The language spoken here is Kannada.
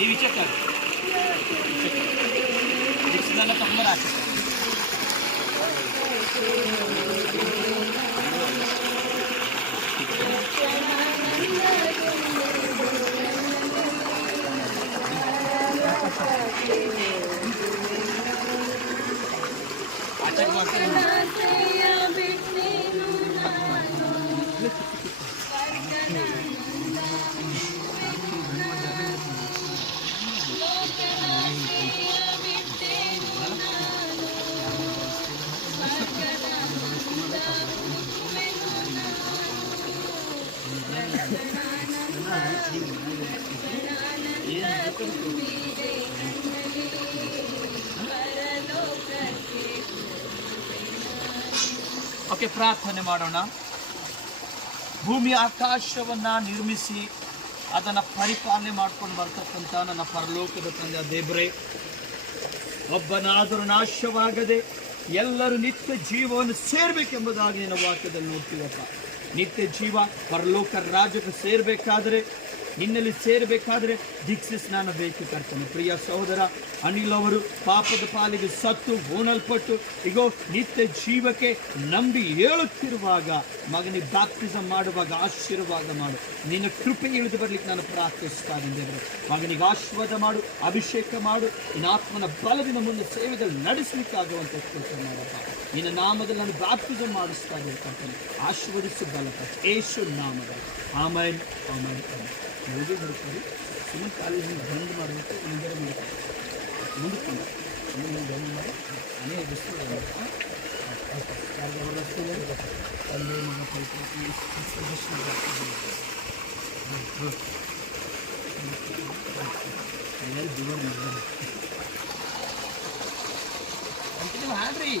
हे विचार कर दीक्षितांना कमर आहे ಓಕೆ, ಪ್ರಾರ್ಥನೆ ಮಾಡೋಣ. ಭೂಮಿ ಆಕಾಶವನ್ನ ನಿರ್ಮಿಸಿ ಅದನ್ನು ಪರಿಪಾಲನೆ ಮಾಡ್ಕೊಂಡು ಬರ್ತಕ್ಕಂಥ ನನ್ನ ಪರಲೋಕದ ತಂದೆ ದೇವರೇ, ಒಬ್ಬನಾದರೂ ನಾಶವಾಗದೆ ಎಲ್ಲರೂ ನಿತ್ಯ ಜೀವವನ್ನು ಸೇರಬೇಕೆಂಬುದಾಗಿ ನಿನ್ನ ವಾಕ್ಯದಲ್ಲಿ ನೋಡ್ತೀವಪ್ಪ. ನಿತ್ಯ ಜೀವ ಪರಲೋಕ ರಾಜ್ಯಕ್ಕೆ ಸೇರಬೇಕಾದ್ರೆ, ನಿನ್ನಲ್ಲಿ ಸೇರಬೇಕಾದ್ರೆ ದೀಕ್ಷೆ ಸ್ನಾನ ಬೇಕು ಕರ್ತನೆ. ಪ್ರಿಯ ಸಹೋದರ ಅನಿಲ್ ಅವರು ಪಾಪದ ಪಾಲಿಗೆ ಸತ್ತು ಹೋಣಲ್ಪಟ್ಟು ಈಗೋ ನಿತ್ಯ ಜೀವಕ್ಕೆ ನಂಬಿ ಹೇಳುತ್ತಿರುವಾಗ ಮಗನಿಗೆ ಬ್ಯಾಪ್ಟಿಸಮ್ ಮಾಡುವಾಗ ಆಶೀರ್ವಾದ ಮಾಡು. ನಿನ್ನ ಕೃಪೆ ಇಳಿದು ಬರ್ಲಿಕ್ಕೆ ನಾನು ಪ್ರಾರ್ಥಿಸ್ತಾ ಇದ್ದೇನೆ. ಮಗನಿಗೆ ಆಶೀರ್ವಾದ ಮಾಡು, ಅಭಿಷೇಕ ಮಾಡು. ನಿನ್ನ ಆತ್ಮನ ಬಲದಿಂದ ಮುಂದೆ ಸೇವೆಗಳು ನಡೆಸಲಿಕ್ಕಾಗುವಂಥ ಕೆಲಸ ಮಾಡಪ್ಪ. ನಿನ್ನ ನಾಮದಲ್ಲಿ ನಾನು ಬ್ಯಾಪ್ಟಿಸಮ್ ಮಾಡಿಸ್ತಾ ಇದ್ದೇನೆ. ಆಶೀರ್ವದಿಸು ಬಲಪ ಯೇಸು ನಾಮದಲ್ಲಿ. ಆಮೇಲೆ ಆಮೇಲೆ ಹೋಗಿ ಬರ್ತಾರೆ. ಸುಮ್ಮನೆ ಕಾಲೇಜಿಂದ ಬಂದ್ ಮಾಡಬೇಕು, ಮುಂದೆ ಮುಂದಕ್ಕೆ ಬಂದ್ ಮಾಡಿ ಅನೇಕ ಅಲ್ಲಿ ಮಗ ಕಂಟಿನ್ಯೂ ಮಾಡ್ರಿ.